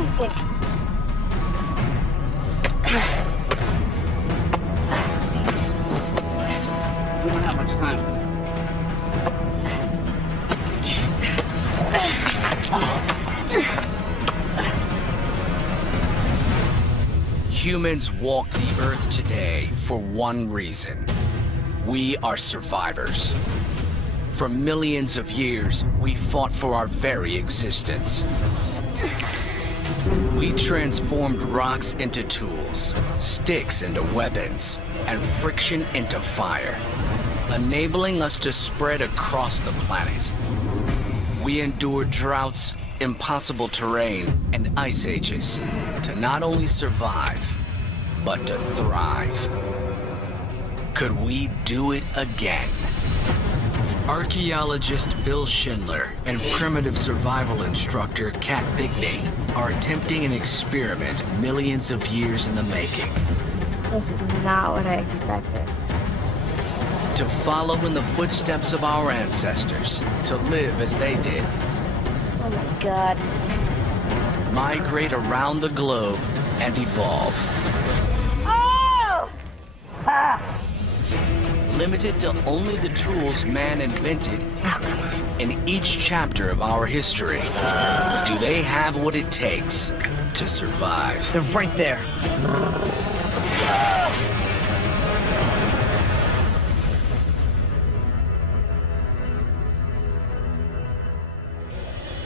anything. We don't have much time. Humans walk the Earth today for one reason. We are survivors. For millions of years, we fought for our very existence. We transformed rocks into tools, sticks into weapons, and friction into fire, enabling us to spread across the planet. We endured droughts, impossible terrain, and ice ages to not only survive, but to thrive. Could we do it again? Archaeologist Bill Schindler and primitive survival instructor Kat Bigney are attempting an experiment millions of years in the making. This is not what I expected. To follow in the footsteps of our ancestors, to live as they did. Oh my God. Migrate around the globe and evolve. Oh! Ah! Limited to only the tools man invented in each chapter of our history. Do they have what it takes to survive? They're right there.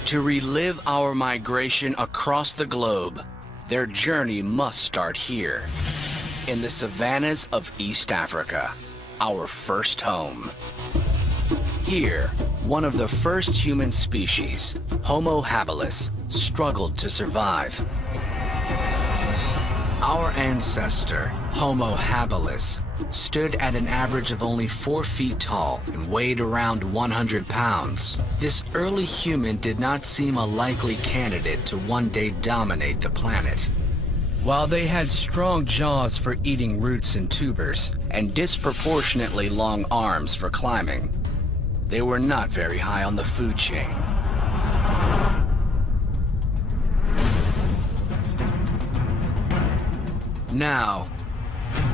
To relive our migration across the globe, their journey must start here, in the savannas of East Africa, our first home. Here, one of the first human species, Homo habilis, struggled to survive. Our ancestor, Homo habilis, stood at an average of only 4 feet tall and weighed around 100 pounds. This early human did not seem a likely candidate to one day dominate the planet. While they had strong jaws for eating roots and tubers, and disproportionately long arms for climbing, they were not very high on the food chain. Now,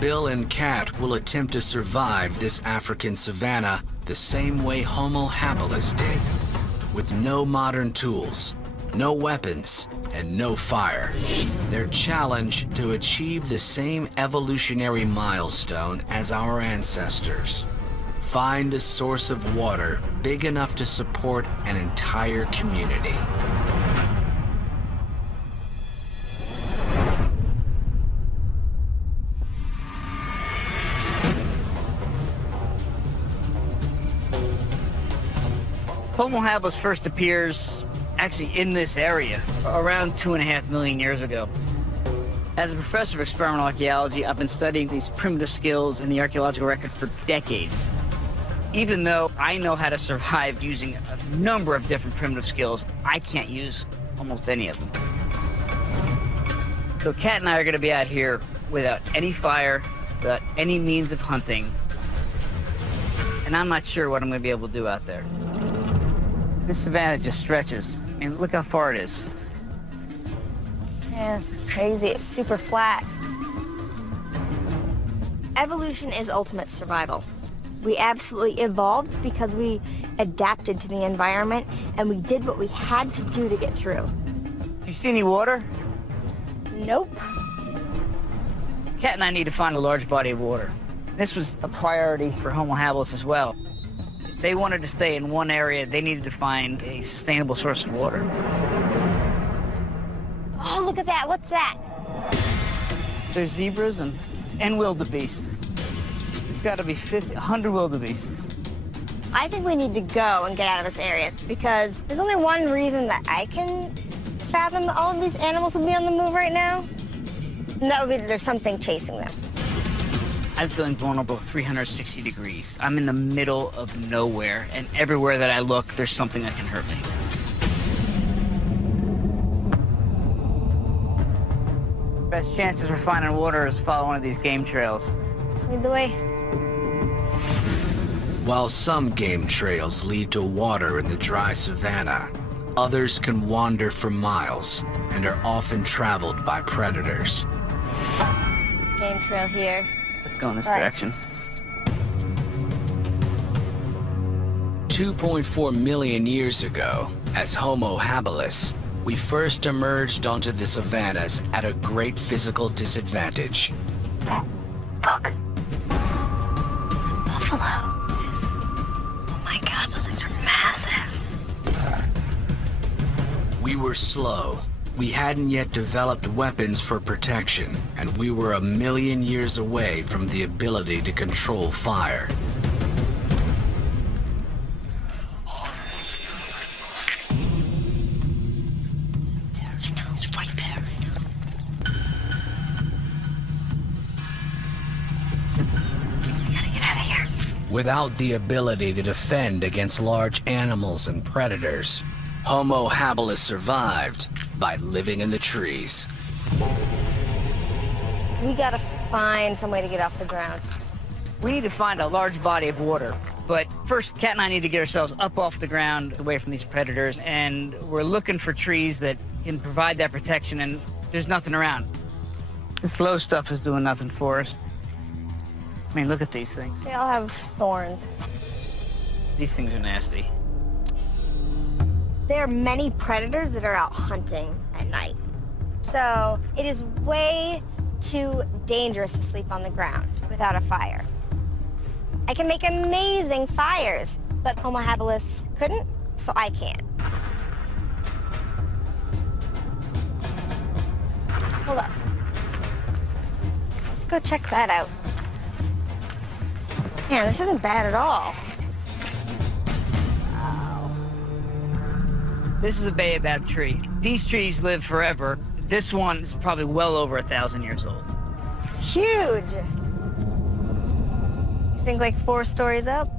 Bill and Kat will attempt to survive this African savanna the same way Homo habilis did, with no modern tools, no weapons, and no fire. Their challenge to achieve the same evolutionary milestone as our ancestors. Find a source of water big enough to support an entire community. Homo habilis first appears actually in this area around 2.5 million years ago. As a professor of experimental archaeology, I've been studying these primitive skills in the archaeological record for decades. Even though I know how to survive using a number of different primitive skills, I can't use almost any of them. So Kat and I are going to be out here without any fire, without any means of hunting, and I'm not sure what I'm going to be able to do out there. This savanna just stretches. I mean, look how far it is. Yeah, it's crazy. It's super flat. Evolution is ultimate survival. We absolutely evolved because we adapted to the environment and we did what we had to do to get through. Do you see any water? Nope. Kat and I need to find a large body of water. This was a priority for Homo habilis as well. If they wanted to stay in one area, they needed to find a sustainable source of water. Oh, look at that. What's that? There's zebras and wildebeest. It's got to be 100 wildebeest. I think we need to go and get out of this area because there's only one reason that I can fathom that all of these animals would be on the move right now. And that would be that there's something chasing them. I'm feeling vulnerable 360 degrees. I'm in the middle of nowhere, and everywhere that I look, there's something that can hurt me. Best chances for finding water is follow one of these game trails. Lead the way. While some game trails lead to water in the dry savanna, Others can wander for miles and are often traveled by predators. Game trail here. Let's go in this All right. direction. 2.4 million years ago, as Homo habilis, we first emerged onto the savannas at a great physical disadvantage. Look. Buffalo. It is. Oh my God, those things are massive. We were slow. We hadn't yet developed weapons for protection, and we were a million years away from the ability to control fire. Without the ability to defend against large animals and predators, Homo habilis survived by living in the trees. We gotta find some way to get off the ground. We need to find a large body of water. But first, Kat and I need to get ourselves up off the ground, away from these predators, and we're looking for trees that can provide that protection, and there's nothing around. This low stuff is doing nothing for us. I mean, look at these things. They all have thorns. These things are nasty. There are many predators that are out hunting at night. So it is way too dangerous to sleep on the ground without a fire. I can make amazing fires, but Homo habilis couldn't, so I can't. Hold up. Let's go check that out. Man, this isn't bad at all. This is a baobab tree. These trees live forever. This one is probably well over 1,000 years old. It's huge. You think like 4 stories up?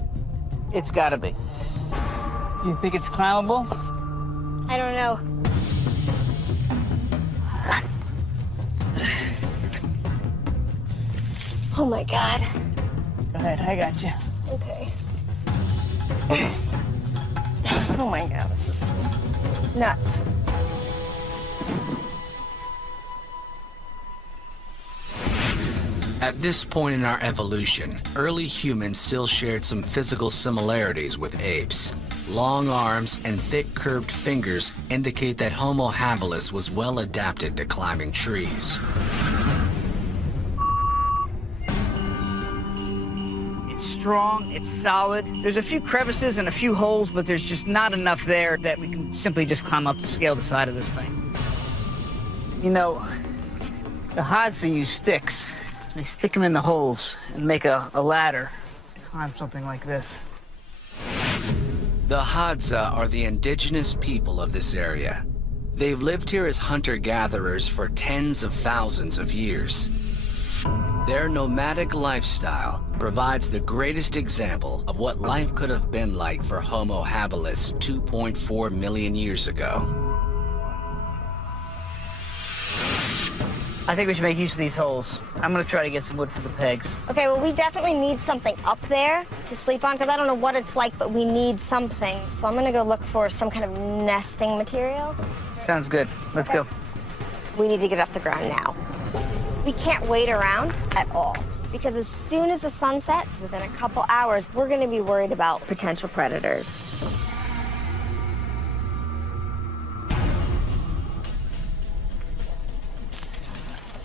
It's gotta be. You think it's climbable? I don't know. Oh my God. Go ahead, I got you. Okay. Oh my God, this is nuts. At this point in our evolution, early humans still shared some physical similarities with apes. Long arms and thick curved fingers indicate that Homo habilis was well adapted to climbing trees. It's strong, it's solid. There's a few crevices and a few holes, but there's just not enough there that we can simply just climb up to scale the side of this thing. You know, the Hadza use sticks. They stick them in the holes and make a ladder to climb something like this. The Hadza are the indigenous people of this area. They've lived here as hunter-gatherers for tens of thousands of years. Their nomadic lifestyle provides the greatest example of what life could have been like for Homo habilis 2.4 million years ago. I think we should make use of these holes. I'm gonna try to get some wood for the pegs. Okay, well, we definitely need something up there to sleep on, because I don't know what it's like, but we need something. So I'm gonna go look for some kind of nesting material. Sounds good. Let's go. We need to get off the ground now. We can't wait around at all, because as soon as the sun sets, within a couple hours, we're gonna be worried about potential predators.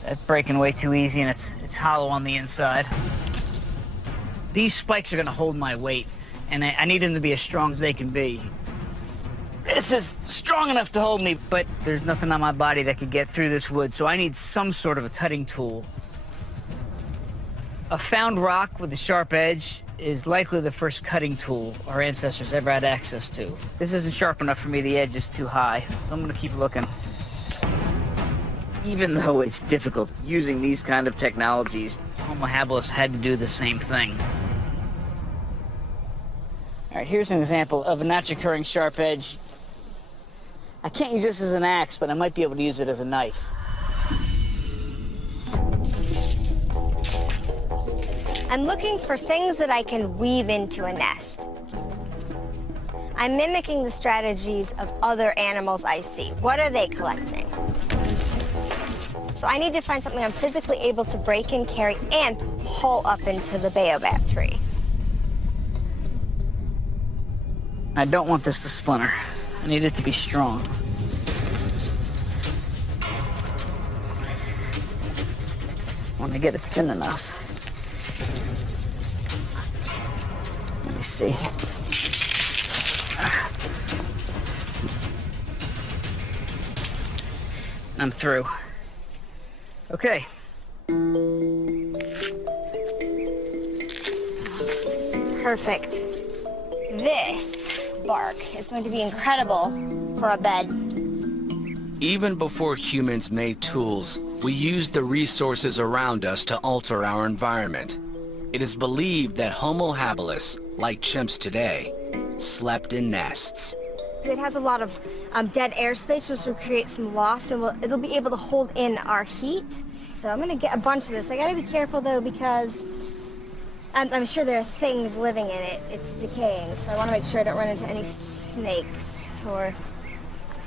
That's breaking way too easy, and it's hollow on the inside. These spikes are gonna hold my weight, and I need them to be as strong as they can be. This is strong enough to hold me, but there's nothing on my body that could get through this wood, so I need some sort of a cutting tool. A found rock with a sharp edge is likely the first cutting tool our ancestors ever had access to. This isn't sharp enough for me, the edge is too high. I'm gonna keep looking. Even though it's difficult using these kind of technologies, Homo habilis had to do the same thing. All right, here's an example of a naturally occurring sharp edge. I can't use this as an axe, but I might be able to use it as a knife. I'm looking for things that I can weave into a nest. I'm mimicking the strategies of other animals I see. What are they collecting? So I need to find something I'm physically able to break and carry and pull up into the baobab tree. I don't want this to splinter. I need it to be strong. I want to get it thin enough. Let me see. I'm through. Okay. Perfect. This bark is going to be incredible for a bed. Even before humans made tools, we used the resources around us to alter our environment. It is believed that Homo habilis, like chimps today, slept in nests. It has a lot of dead airspace, which will create some loft, and it'll be able to hold in our heat. So I'm gonna get a bunch of this. I gotta be careful though, because I'm sure there are things living in it. It's decaying, so I wanna make sure I don't run into any snakes or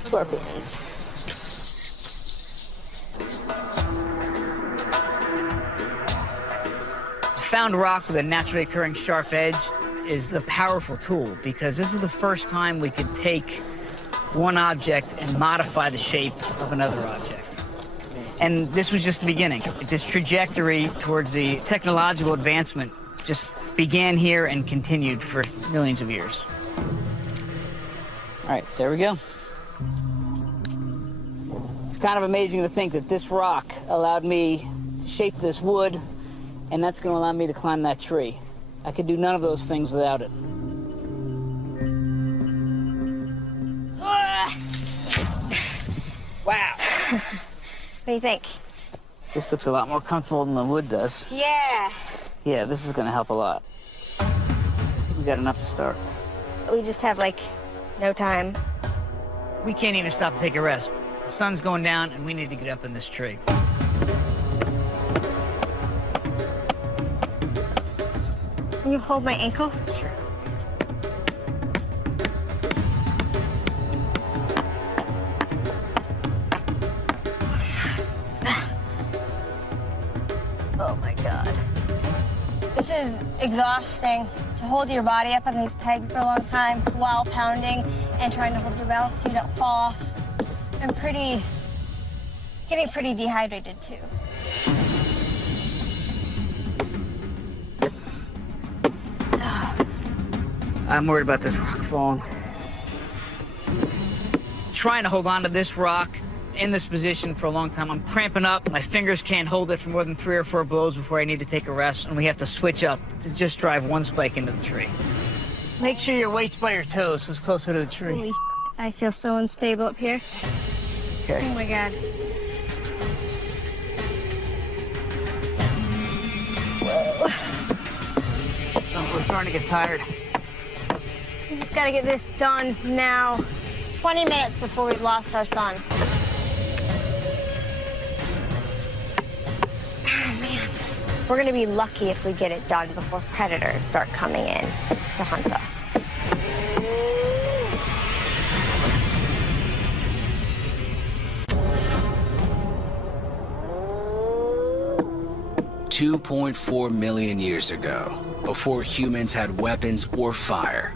scorpions. Found rock with a naturally occurring sharp edge is a powerful tool, because this is the first time we could take one object and modify the shape of another object. And this was just the beginning. This trajectory towards the technological advancement just began here and continued for millions of years. All right, there we go. It's kind of amazing to think that this rock allowed me to shape this wood, and that's going to allow me to climb that tree. I could do none of those things without it. Wow. What do you think? This looks a lot more comfortable than the wood does. Yeah. Yeah, this is going to help a lot. We got enough to start. We just have, like, no time. We can't even stop to take a rest. The sun's going down, and we need to get up in this tree. Can you hold my ankle? Sure. Oh my God. This is exhausting, to hold your body up on these pegs for a long time while pounding and trying to hold your balance so you don't fall off. I'm getting pretty dehydrated too. I'm worried about this rock falling. Trying to hold on to this rock in this position for a long time. I'm cramping up. My fingers can't hold it for more than 3 or 4 blows before I need to take a rest, and we have to switch up to just drive one spike into the tree. Make sure your weight's by your toes so it's closer to the tree. Holy I feel so unstable up here. Okay. Oh my God. Whoa. Oh, we're starting to get tired. We just gotta get this done now. 20 minutes before we've lost our son. Oh, man. We're gonna be lucky if we get it done before predators start coming in to hunt us. 2.4 million years ago, before humans had weapons or fire,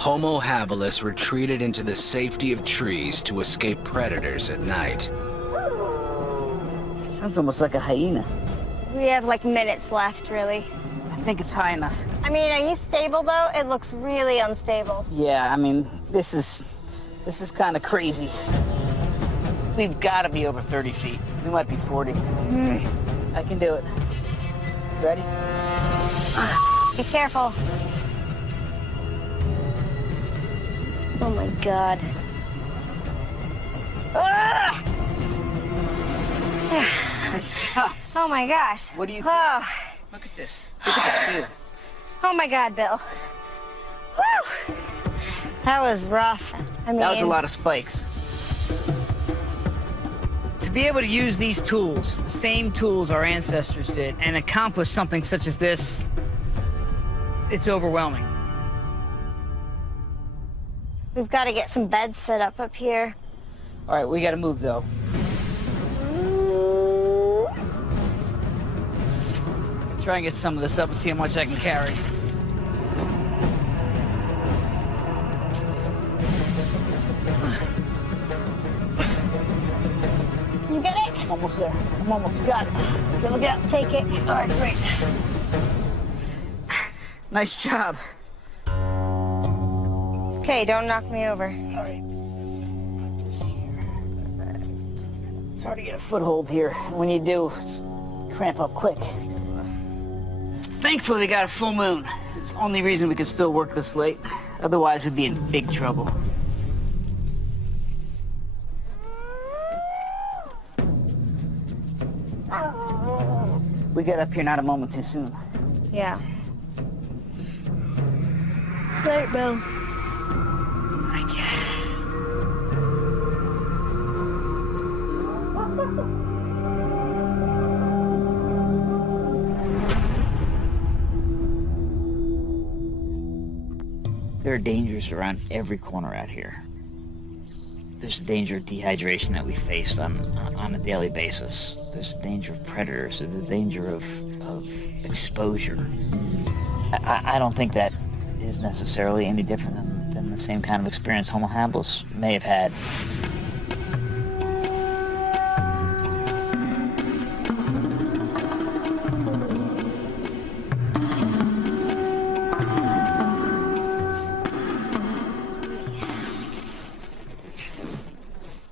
Homo habilis retreated into the safety of trees to escape predators at night. Sounds almost like a hyena. We have like minutes left, really. I think it's high enough. I mean, are you stable though? It looks really unstable. Yeah, I mean, this is kind of crazy. We've got to be over 30 feet. We might be 40. I can do it. Ready? Be careful. Oh my God. Ah! Oh my gosh. What do you think? Oh. Look at this. Look at this view. Oh my God, Bill. Woo! That was rough. I mean, That was a lot of spikes. To be able to use these tools, the same tools our ancestors did, and accomplish something such as this, it's overwhelming. We've got to get some beds set up here. All right, we gotta move though. Try and get some of this up and see how much I can carry. You get it? I'm almost there. I'm almost got it. Okay, look out. Take it. All right, great. Nice job. Okay, don't knock me over. All right. It's hard to get a foothold here. When you do, it's cramp up quick. Thankfully, we got a full moon. It's the only reason we could still work this late. Otherwise, we'd be in big trouble. We got up here not a moment too soon. Yeah. Right, Bill. I get There are dangers around every corner out here. There's the danger of dehydration that we face on a daily basis. There's the danger of predators. There's the danger of exposure. I don't think that is necessarily any different than the same kind of experience Homo habilis may have had.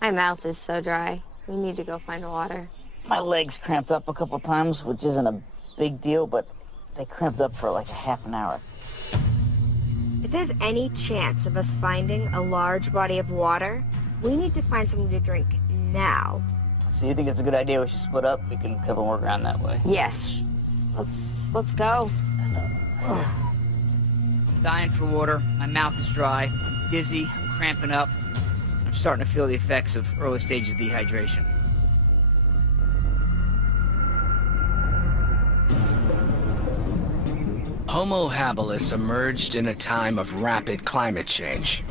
My mouth is so dry. We need to go find water. My legs cramped up a couple times, which isn't a big deal, but they cramped up for like a half an hour. If there's any chance of us finding a large body of water, we need to find something to drink now. So you think it's a good idea we should split up? We can cover and work around that way. Yes. Let's go. Dying for water. My mouth is dry. I'm dizzy. I'm cramping up. I'm starting to feel the effects of early stages of dehydration. Homo habilis emerged in a time of rapid climate change.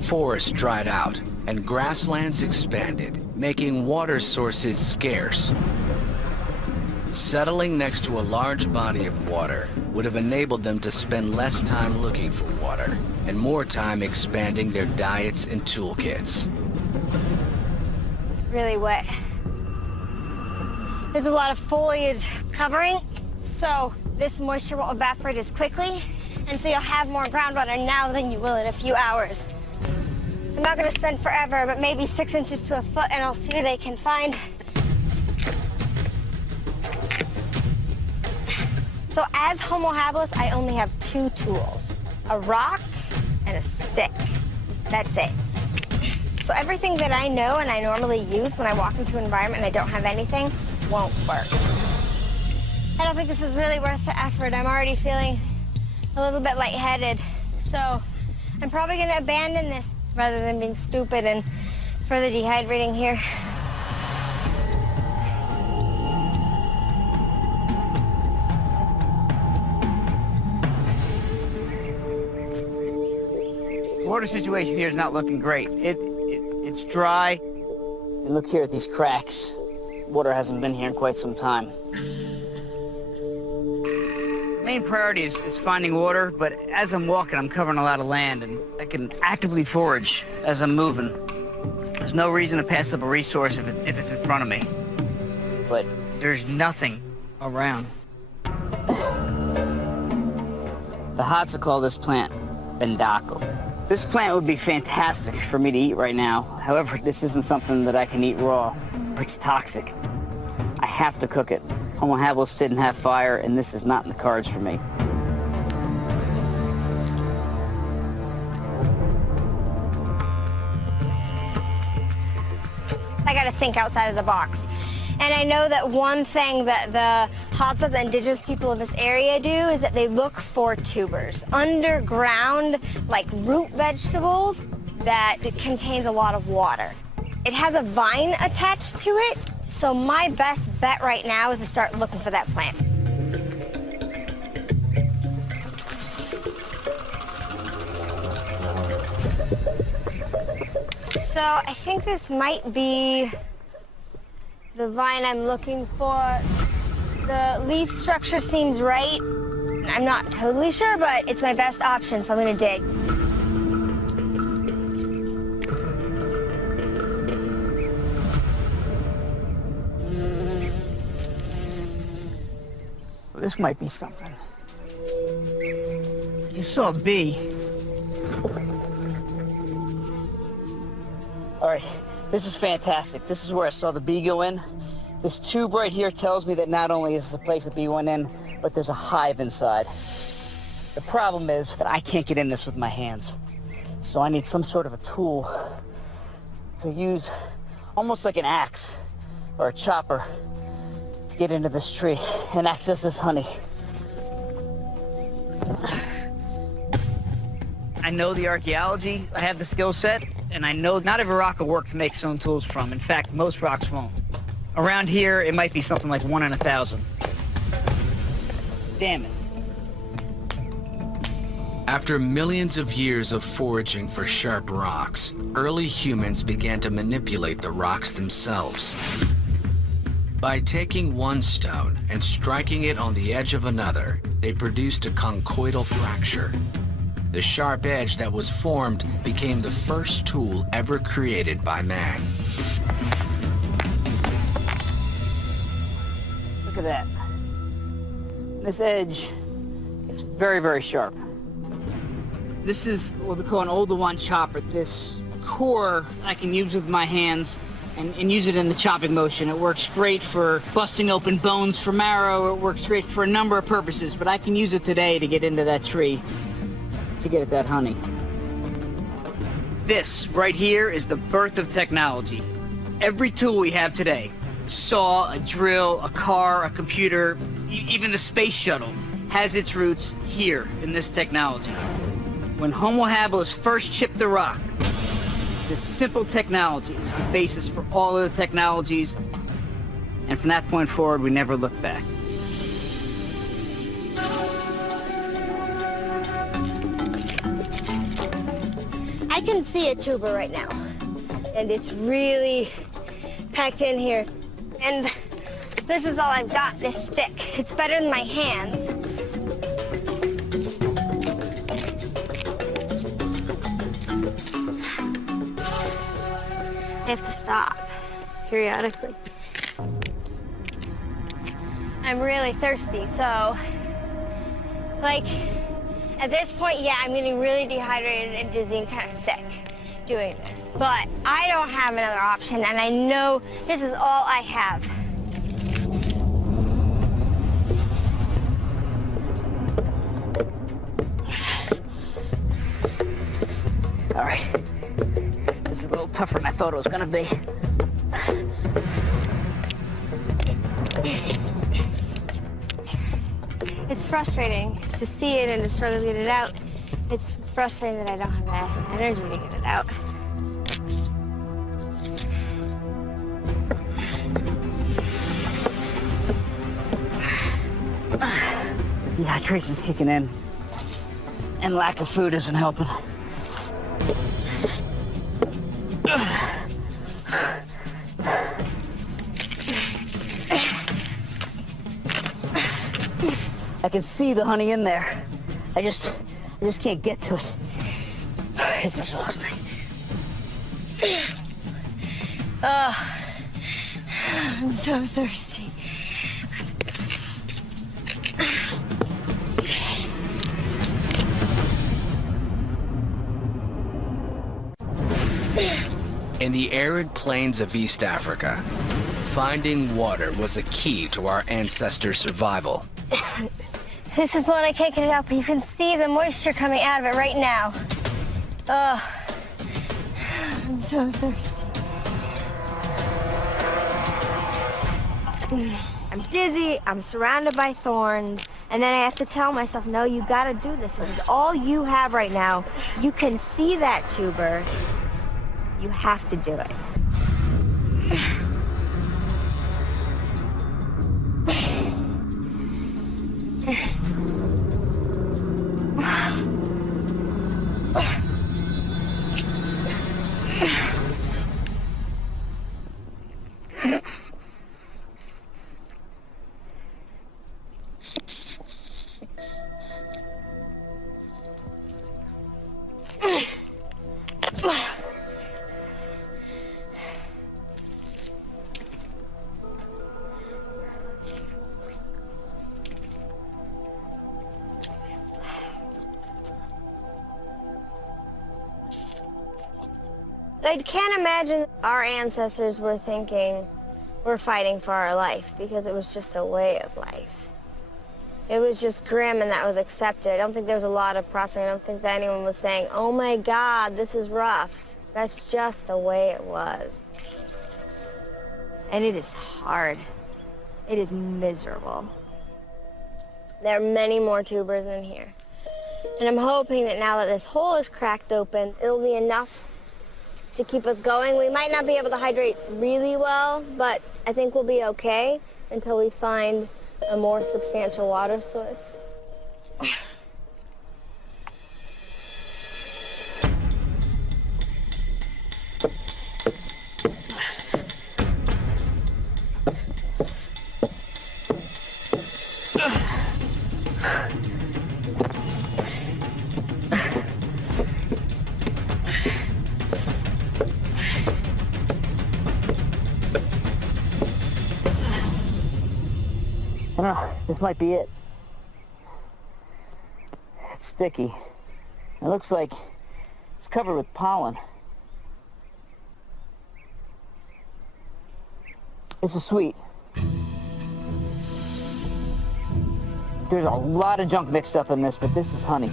Forests dried out and grasslands expanded, making water sources scarce. Settling next to a large body of water would have enabled them to spend less time looking for water and more time expanding their diets and toolkits. It's really wet. There's a lot of foliage covering, so this moisture won't evaporate as quickly, and so you'll have more groundwater now than you will in a few hours. I'm not gonna spend forever, but maybe 6 inches to a foot, and I'll see what I can find. So as Homo habilis, I only have 2 tools, a rock and a stick. That's it. So everything that I know and I normally use when I walk into an environment and I don't have anything won't work. I don't think this is really worth the effort. I'm already feeling a little bit lightheaded. So I'm probably gonna abandon this rather than being stupid and further dehydrating here. The water situation here is not looking great. It's dry. And look here at these cracks. Water hasn't been here in quite some time. Main priority is finding water, but as I'm walking, I'm covering a lot of land, and I can actively forage as I'm moving. There's no reason to pass up a resource if it's in front of me. But there's nothing around. The Hadza call this plant bendaco. This plant would be fantastic for me to eat right now. However, this isn't something that I can eat raw. It's toxic. I have to cook it. Homo habilis didn't have fire, and this is not in the cards for me. I gotta think outside of the box. And I know that one thing that the Hadza, the indigenous people of this area, do is that they look for tubers. Underground, like root vegetables that contains a lot of water. It has a vine attached to it, so my best bet right now is to start looking for that plant. So I think this might be the vine I'm looking for. The leaf structure seems right. I'm not totally sure, but it's my best option, so I'm gonna dig. This might be something. You saw a bee. All right, this is fantastic. This is where I saw the bee go in. This tube right here tells me that not only is this a place a bee went in, but there's a hive inside. The problem is that I can't get in this with my hands. So I need some sort of a tool to use, almost like an axe or a chopper, to get into this tree and access this honey. I know the archaeology, I have the skill set, and I know not every rock will work to make stone tools from. In fact, most rocks won't. Around here, it might be something like 1 in 1,000. Damn it. After millions of years of foraging for sharp rocks, early humans began to manipulate the rocks themselves. By taking one stone and striking it on the edge of another, they produced a conchoidal fracture. The sharp edge that was formed became the first tool ever created by man. Look at that. This edge is very, very sharp. This is what we call an Oldowan chopper. This core I can use with my hands and use it in the chopping motion. It works great for busting open bones for marrow. It works great for a number of purposes, but I can use it today to get into that tree, to get at that honey. This right here is the birth of technology. Every tool we have today, a saw, a drill, a car, a computer, even the space shuttle, has its roots here in this technology. When Homo habilis first chipped the rock, this simple technology was the basis for all of the technologies, and from that point forward, we never looked back. I can see a tuber right now, and it's really packed in here. And this is all I've got, this stick. It's better than my hands. I have to stop periodically. I'm really thirsty, so, like, at this point, yeah, I'm getting really dehydrated and dizzy and kind of sick doing this. But I don't have another option, and I know this is all I have. All right. This is a little tougher than I thought it was gonna be. It's frustrating to see it and to struggle to get it out. It's frustrating that I don't have the energy to get it out. Dehydration's kicking in, and lack of food isn't helping. I can see the honey in there. I just can't get to it. It's exhausting. Oh, I'm so thirsty. In the arid plains of East Africa, finding water was a key to our ancestors' survival. This is one I can't get it out, but you can see the moisture coming out of it right now. Oh, I'm so thirsty. I'm dizzy, I'm surrounded by thorns, and then I have to tell myself, no, you gotta do this. This is all you have right now. You can see that tuber. You have to do it. I can't imagine our ancestors were thinking we're fighting for our life, because it was just a way of life. It was just grim, and that was accepted. I don't think there was a lot of processing. I don't think that anyone was saying, oh my God, this is rough. That's just the way it was. And it is hard. It is miserable. There are many more tubers in here. And I'm hoping that now that this hole is cracked open, it'll be enough to keep us going. We might not be able to hydrate really well, but I think we'll be okay until we find a more substantial water source. I don't know, this might be it. It's sticky. It looks like it's covered with pollen. This is sweet. There's a lot of junk mixed up in this, but this is honey.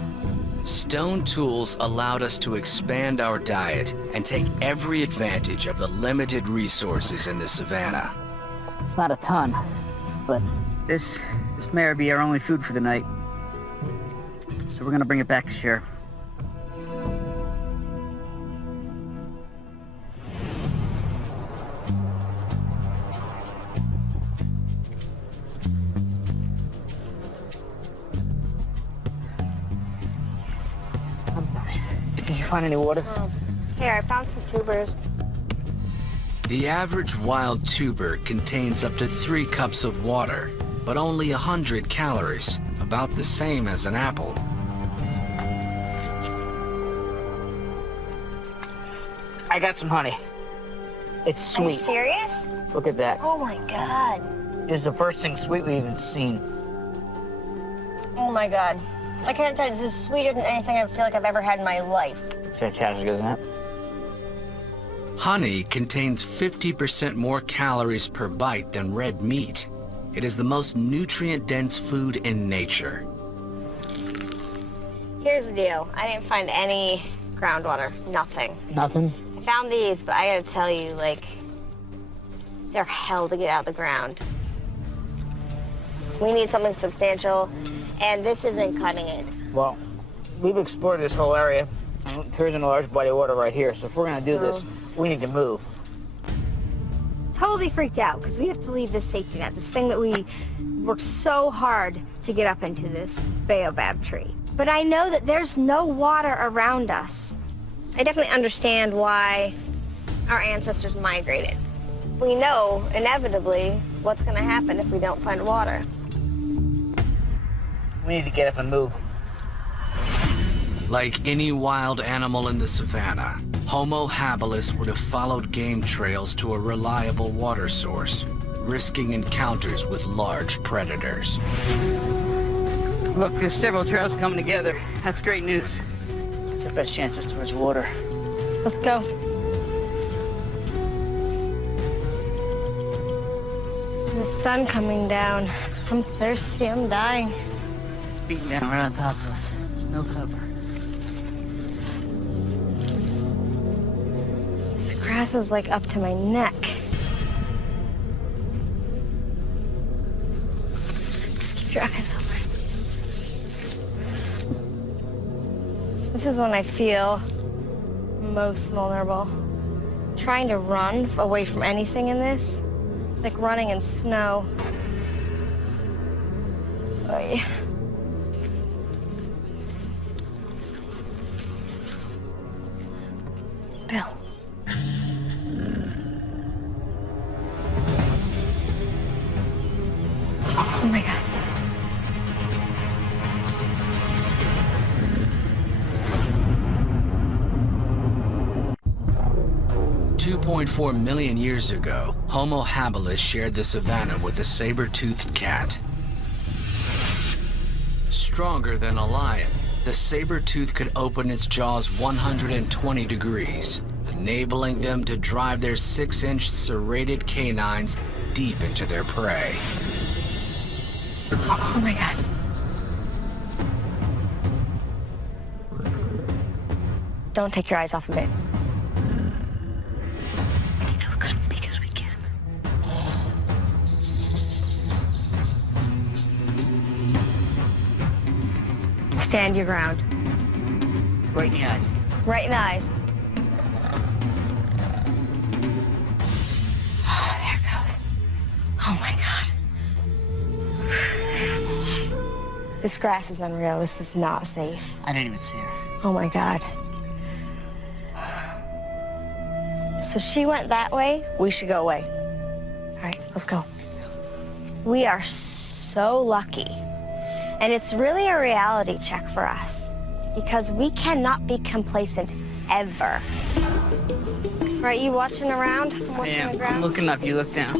Stone tools allowed us to expand our diet and take every advantage of the limited resources in the savannah. It's not a ton, but this may be our only food for the night. So we're gonna bring it back to share. Did you find any water? Here, I found some tubers. The average wild tuber contains up to 3 cups of water, but only 100 calories, about the same as an apple. I got some honey. It's Are you sweet. serious? Look at that. Oh my God. It's the first thing sweet we've even seen. Oh my God. I can't tell you, this is sweeter than anything I feel like I've ever had in my life. It's fantastic, isn't it? Honey contains 50% more calories per bite than red meat. It is the most nutrient-dense food in nature. Here's the deal. I didn't find any groundwater. Nothing. Nothing? I found these, but I gotta tell you, like, they're hell to get out of the ground. We need something substantial, and this isn't cutting it. Well, we've explored this whole area. And there isn't a large body of water right here, so if we're gonna do this, we need to move. Totally freaked out, because we have to leave this safety net, this thing that we worked so hard to get up into, this baobab tree. But I know that there's no water around us. I definitely understand why our ancestors migrated. We know, inevitably, what's gonna happen if we don't find water. We need to get up and move. Like any wild animal in the savannah, Homo habilis would have followed game trails to a reliable water source, risking encounters with large predators. Look, there's several trails coming together. That's great news. It's our best chances towards water. Let's go. The sun coming down. I'm thirsty, I'm dying. It's beating down right on top of us. There's no cover. This grass is like up to my neck. Just keep your eyes open. This is when I feel most vulnerable. Trying to run away from anything in this, like running in snow. Oy. Bill. Oh my God. 2.4 million years ago, Homo habilis shared the savanna with a saber-toothed cat. Stronger than a lion, the saber-tooth could open its jaws 120 degrees, enabling them to drive their 6-inch serrated canines deep into their prey. Oh my God. Don't take your eyes off of it. We need to look as big as we can. Stand your ground. Right in the eyes. Right in the eyes. Oh, there it goes. Oh my God. This grass is unreal. This is not safe. I didn't even see her. Oh my God. So she went that way, we should go away. All right, let's go. We are so lucky. And it's really a reality check for us because we cannot be complacent ever. Right, you watching around? I'm watching the ground. I'm looking up, you look down.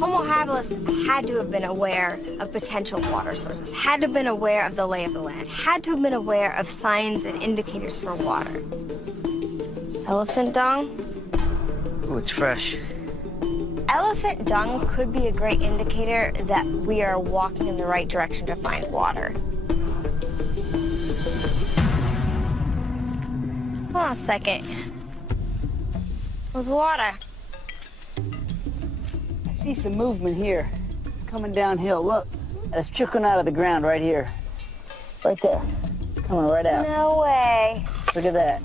Homo habilis had to have been aware of potential water sources, had to have been aware of the lay of the land, had to have been aware of signs and indicators for water. Elephant dung? Oh, it's fresh. Elephant dung could be a great indicator that we are walking in the right direction to find water. Hold on a second. With water. I see some movement here. Coming downhill, look. And it's trickling out of the ground right here. Right there. Coming right out. No way. Look at that.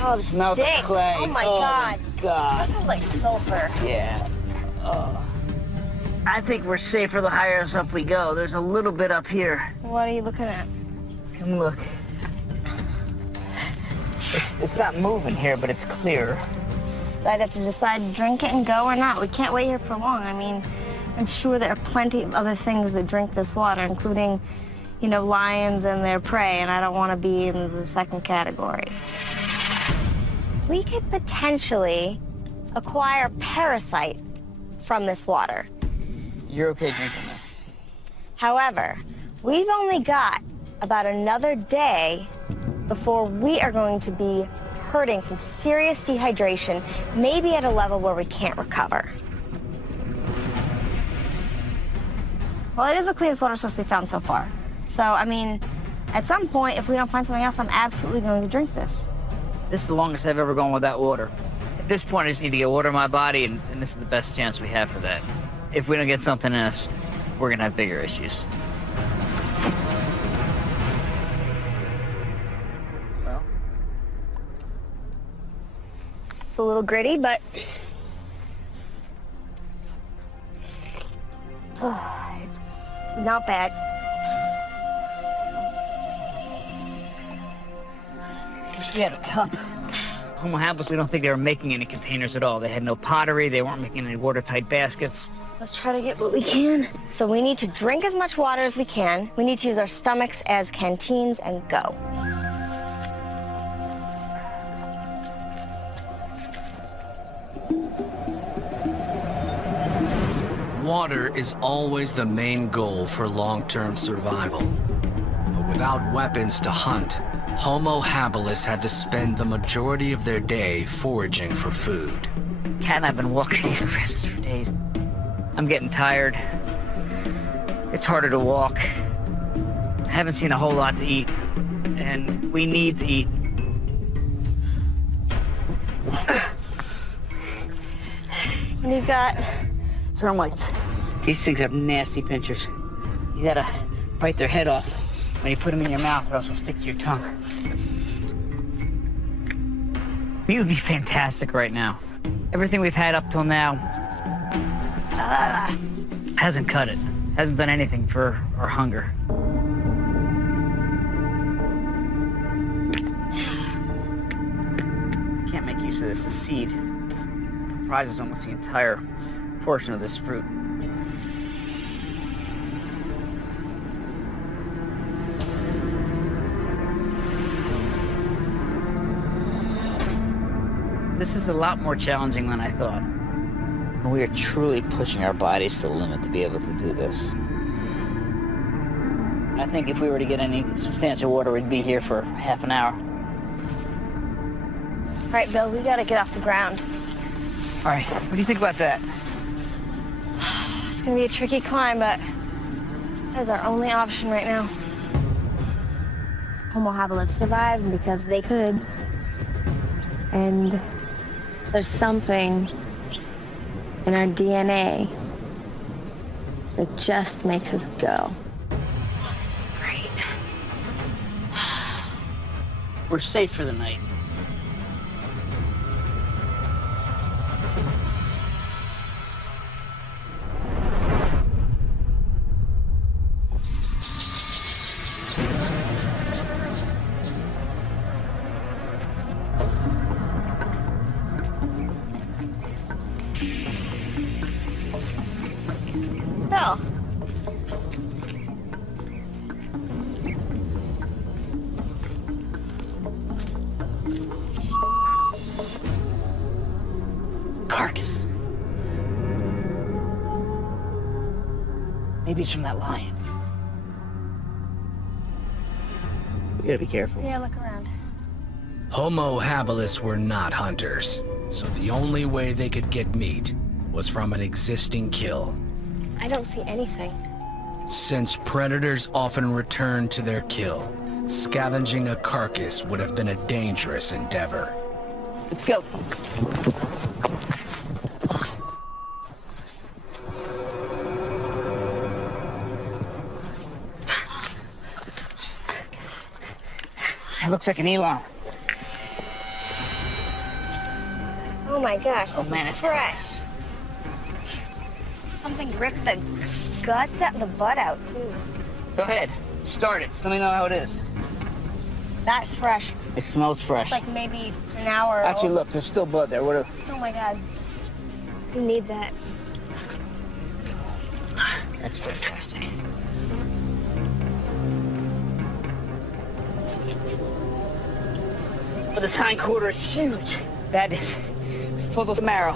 Oh, the Smell the stink. clay. Oh my Oh God. my God. That smells like sulfur. Yeah. I think we're safer the higher up we go. There's a little bit up here. What are you looking at? Come look. It's not moving here, but it's clear. So I'd have to decide to drink it and go or not. We can't wait here for long. I mean, I'm sure there are plenty of other things that drink this water, including, you know, lions and their prey, and I don't want to be in the second category. We could potentially acquire parasite from this water. You're okay drinking this? However, we've only got about another day before we are going to be hurting from serious dehydration, maybe at a level where we can't recover. Well, it is the cleanest water source we've found so far. So, I mean, at some point, if we don't find something else, I'm absolutely going to drink this. This is the longest I've ever gone without water. At this point, I just need to get water in my body, and this is the best chance we have for that. If we don't get something in us, we're gonna have bigger issues. Well, It's a little gritty, but it's not bad. wish we had a cup. Homo habilis, we don't think they were making any containers at all. They had no pottery. They weren't making any watertight baskets. Let's try to get what we can. So we need to drink as much water as we can. We need to use our stomachs as canteens and go. Water is always the main goal for long-term survival. But without weapons to hunt, Homo habilis had to spend the majority of their day foraging for food. Cat and I've been walking these grasses for days. I'm getting tired. It's harder to walk. I haven't seen a whole lot to eat, and we need to eat. You got Termites. These things have nasty pinchers. You gotta bite their head off when you put them in your mouth, or else they'll stick to your tongue. We would be fantastic right now. Everything we've had up till now hasn't cut it. Hasn't done anything for our hunger. Can't make use of this. The seed comprises almost the entire portion of this fruit. This is a lot more challenging than I thought. We are truly pushing our bodies to the limit to be able to do this. I think if we were to get any substantial water, we'd be here for half an hour. All right, Bill, we gotta get off the ground. All right, what do you think about that? It's gonna be a tricky climb, but that's our only option right now. Homo habilis survived because they could. And there's something in our DNA that just makes us go. Oh, this is great. We're safe for the night. Bill. Carcass. Maybe it's from that lion. We gotta be careful. Yeah, look around. Homo habilis were not hunters, so the only way they could get meat was from an existing kill. I don't see anything. Since predators often return to their kill, scavenging a carcass would have been a dangerous endeavor. Let's go. It looks like an elan. Oh my gosh, Oh, this man, is it's fresh. Something ripped the guts out and the butt out, too. Go ahead, start it. Let me know how it is. That's fresh. It smells fresh. Like maybe an hour Actually, old. look, there's still blood there. What? Oh my God. You need that. That's fantastic. But this hind quarter is huge. That is full of marrow.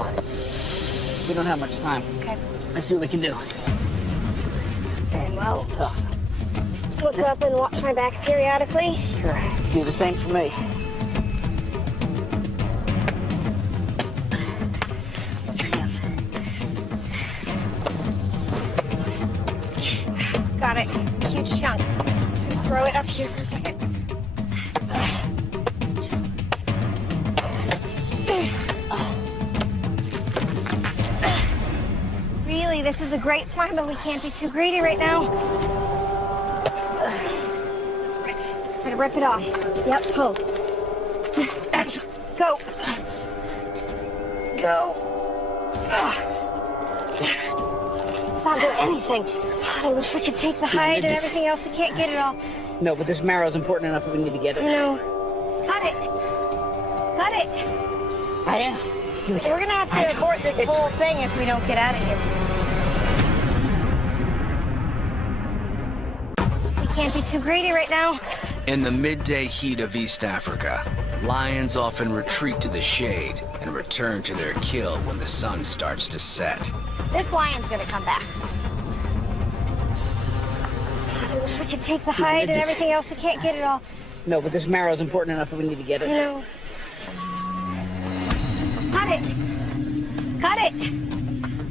We don't have much time. Okay. Let's see what we can do. Damn, this is tough. Look up and watch my back periodically. Sure. Do the same for me. Watch your hands. Got it. Huge chunk. Just gonna throw it up here for a second. Really, this is a great climb, but we can't be too greedy right now. Try to rip it off. Yep, pull. Action. Go. Go. It's not doing anything. God, I wish we could take the hide and everything else. We can't get it all. No, but this marrow is important enough that we need to get You it. know, cut it. Cut it. I am. We're gonna have to abort this whole thing if we don't get out of here. We can't be too greedy right now. In the midday heat of East Africa, lions often retreat to the shade and return to their kill when the sun starts to set. This lion's gonna come back. I wish we could take the hide and everything else. We can't get it all. No, but this marrow is important enough that we need to get it. You know. Cut it. Cut it.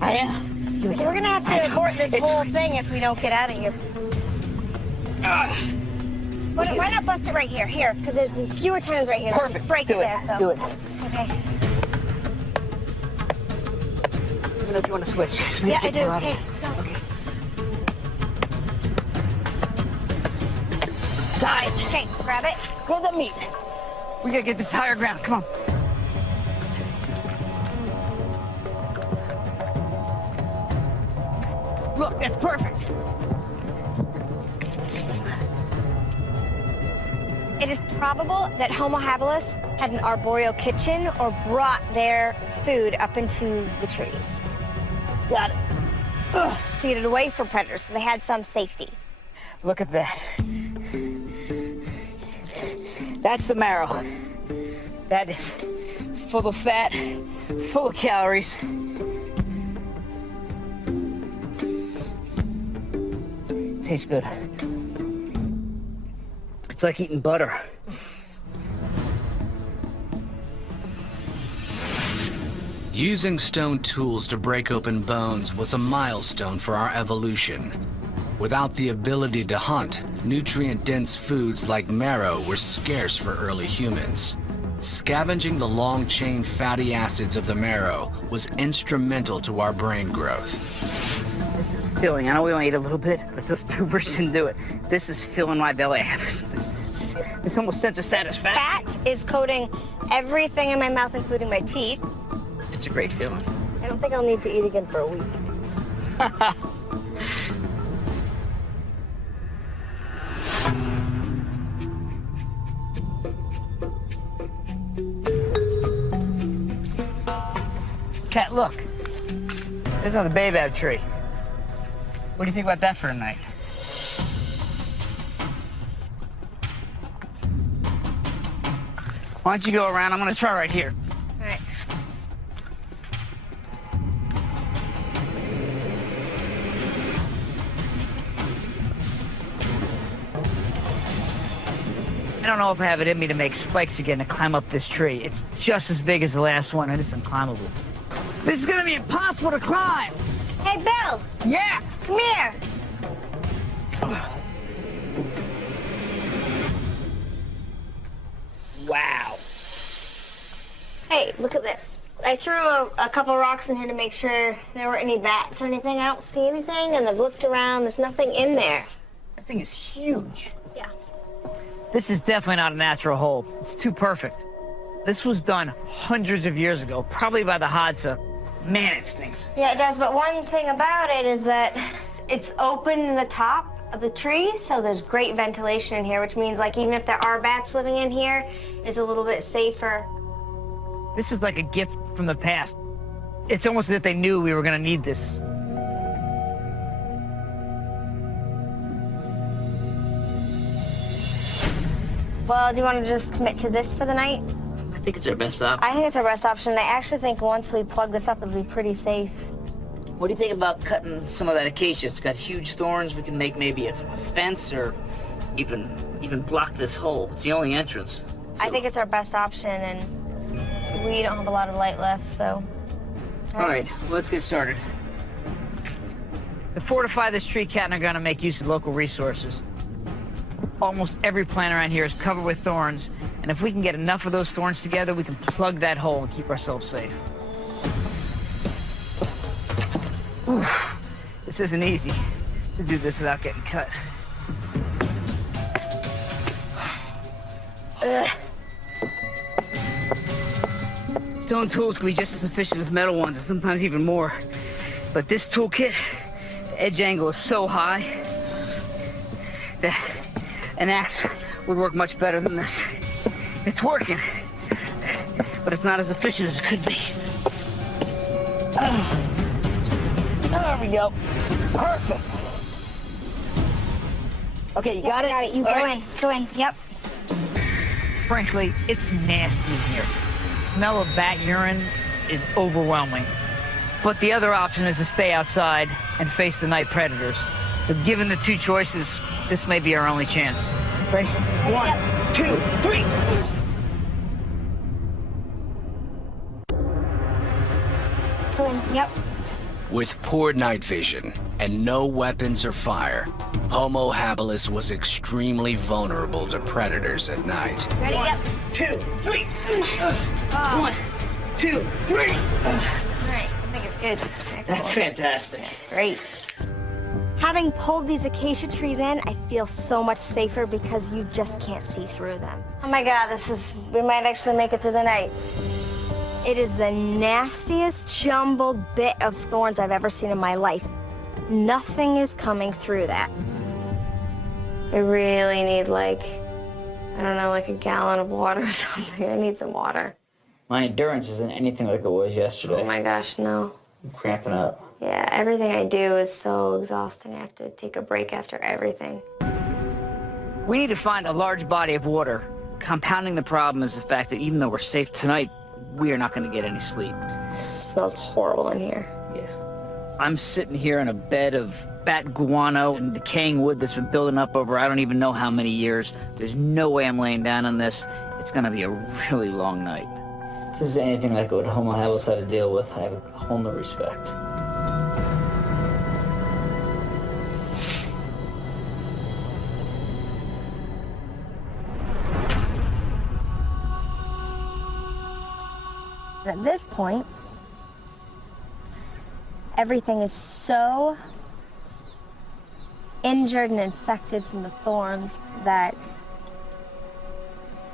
I am. We're gonna have to abort this whole thing if we don't get out of here. Why not bust it right here? Here, because there's fewer times right here. Perfect. Just break Do it there. So. Do it. Okay. Let me know if you want to switch. Yeah, I do. Okay. Go. Okay. Guys, Okay, grab it. grab that meat. We gotta get this higher ground. Come on. Look, that's perfect. It is probable that Homo habilis had an arboreal kitchen or brought their food up into the trees Got it. to get it away from predators, so they had some safety. Look at that. That's the marrow. That is full of fat, full of calories. Tastes good. It's like eating butter. Using stone tools to break open bones was a milestone for our evolution. Without the ability to hunt, nutrient-dense foods like marrow were scarce for early humans. Scavenging the long-chain fatty acids of the marrow was instrumental to our brain growth. This is filling. I know we only ate a little bit, but those tubers didn't do it. This is filling my belly. This almost sense of satisfaction. Fat is coating everything in my mouth, including my teeth. It's a great feeling. I don't think I'll need to eat again for a week. Cat, look. There's another baobab tree. What do you think about that for a night? Why don't you go around? I'm gonna try right here. All right. I don't know if I have it in me to make spikes again to climb up this tree. It's just as big as the last one, and it's unclimbable. This is gonna be impossible to climb! Hey, Bill! Yeah! Come here! Wow. Hey, look at this. I threw a couple rocks in here to make sure there weren't any bats or anything. I don't see anything, and I've looked around. There's nothing in there. That thing is huge. Yeah. This is definitely not a natural hole. It's too perfect. This was done hundreds of years ago, probably by the Hadza. Man, it stinks. Yeah, it does, but one thing about it is that it's open in the top of the tree, so there's great ventilation in here, which means, like, even if there are bats living in here, it's a little bit safer. This is like a gift from the past. It's almost as if they knew we were gonna need this. Well, do you want to just commit to this for the night? I think it's our best option. I think it's our best option. I actually think once we plug this up, it'll be pretty safe. What do you think about cutting some of that acacia? It's got huge thorns. We can make maybe a fence or even block this hole. It's the only entrance. I think it's our best option, and we don't have a lot of light left, so. All right, let's get started. To fortify this tree, Cat and I are gonna make use of local resources. Almost every plant around here is covered with thorns, and if we can get enough of those thorns together, we can plug that hole and keep ourselves safe. Whew. This isn't easy to do this without getting cut. Stone tools can be just as efficient as metal ones, and sometimes even more. But this toolkit, the edge angle is so high that an axe would work much better than this. It's working, but it's not as efficient as it could be. There we go. Perfect. Okay, you got it? Got it. You go in. Go in. Yep. Frankly, it's nasty in here. The smell of bat urine is overwhelming. But the other option is to stay outside and face the night predators. So given the two choices, this may be our only chance. Ready? 1, 2, 3. Go in. Yep. With poor night vision and no weapons or fire, Homo habilis was extremely vulnerable to predators at night. Ready? Yep. 2, 3. 1, 2, 3. All right. I think it's good. Excellent. That's fantastic. That's great. Having pulled these acacia trees in, I feel so much safer because you just can't see through them. Oh my God, we might actually make it through the night. It is the nastiest jumbled bit of thorns I've ever seen in my life. Nothing is coming through that. I really need, like, I don't know, like a gallon of water or something. I need some water. My endurance isn't anything like it was yesterday. Oh my gosh, no. I'm cramping up. Yeah, everything I do is so exhausting. I have to take a break after everything. We need to find a large body of water. Compounding the problem is the fact that even though we're safe tonight, we are not going to get any sleep. Smells horrible in here. Yeah. I'm sitting here in a bed of bat guano and decaying wood that's been building up over I don't even know how many years. There's no way I'm laying down on this. It's going to be a really long night. If this is anything like what Homo habilis had to deal with, I have a whole new respect. At this point, everything is so injured and infected from the thorns that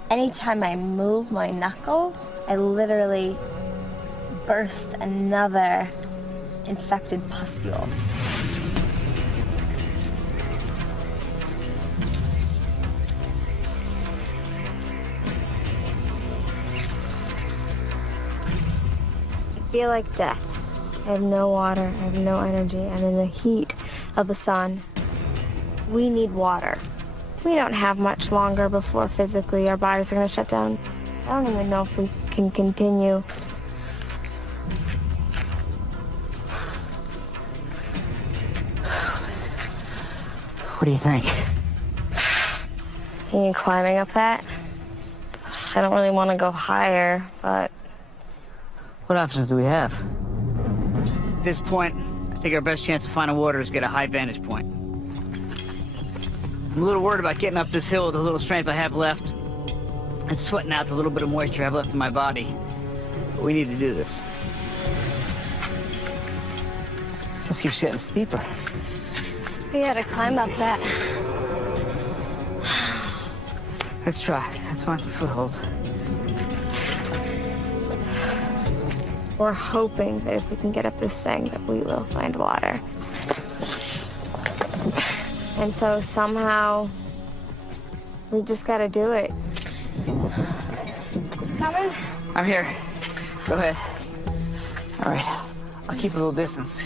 anytime I move my knuckles, I literally burst another infected pustule. I feel like death. I have no water, I have no energy. I'm in the heat of the sun. We need water. We don't have much longer before physically our bodies are going to shut down. I don't even know if we can continue. What do you think? You climbing up that? I don't really want to go higher, but... What options do we have? At this point, I think our best chance of finding water is to get a high vantage point. I'm a little worried about getting up this hill with the little strength I have left and sweating out the little bit of moisture I have left in my body. But we need to do this. This keeps getting steeper. We gotta climb up that. Let's try. Let's find some footholds. We're hoping that if we can get up this thing that we will find water. And so somehow we just gotta do it. Coming? I'm here. Go ahead. All right. I'll keep a little distance.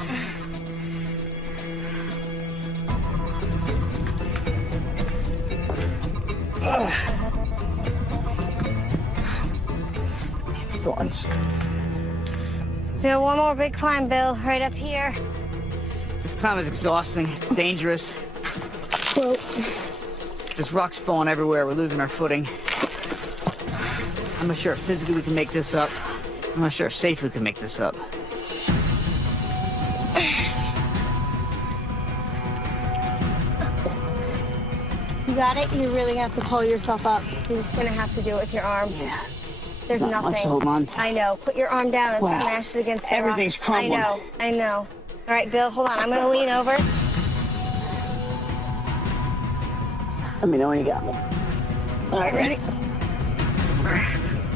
Thorns. So one more big climb, Bill, right up here. This climb is exhausting. It's dangerous. Well, There's rocks falling everywhere. We're losing our footing. I'm not sure if physically we can make this up. I'm not sure if safely we can make this up. you got it? You really have to pull yourself up. You're just gonna have to do it with your arms. Yeah. There's Not nothing. much to hold on to. I know. Put your arm down and Wow. smash it against the Everything's rock. crumbling. I know. All right, Bill, hold on. I'm gonna lean over. Let me know when you got me. All right, ready?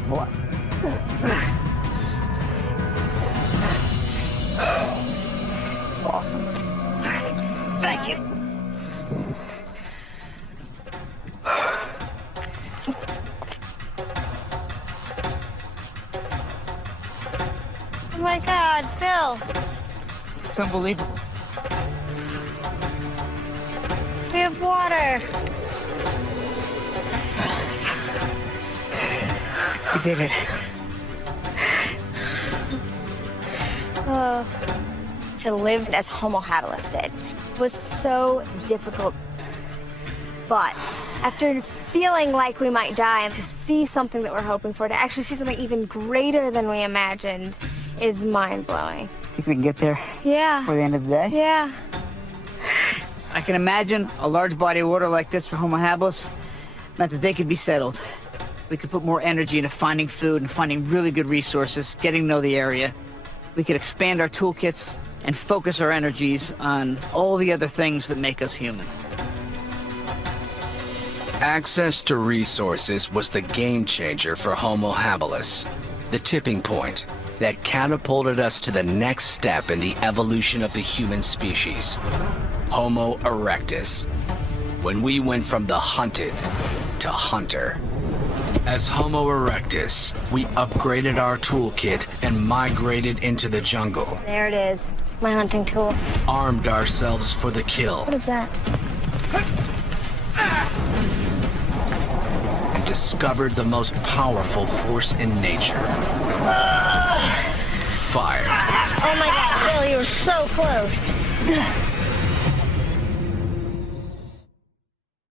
What? Awesome. All right. Thank you. Oh my God, Bill. It's unbelievable. We have water. We did it. To live as Homo habilis did was so difficult. But after feeling like we might die and to see something that we're hoping for, to actually see something even greater than we imagined is mind-blowing. Think we can get there Yeah. before the end of the day? Yeah. I can imagine a large body of water like this for Homo habilis meant that they could be settled. We could put more energy into finding food and finding really good resources, getting to know the area. We could expand our toolkits and focus our energies on all the other things that make us human. Access to resources was the game changer for Homo habilis, the tipping point that catapulted us to the next step in the evolution of the human species, Homo erectus, when we went from the hunted to hunter. As Homo erectus, we upgraded our toolkit and migrated into the jungle, There it is. My hunting tool. armed ourselves for the kill, What is that? and discovered the most powerful force in nature. Fire. Oh my God, Bill, you were so close.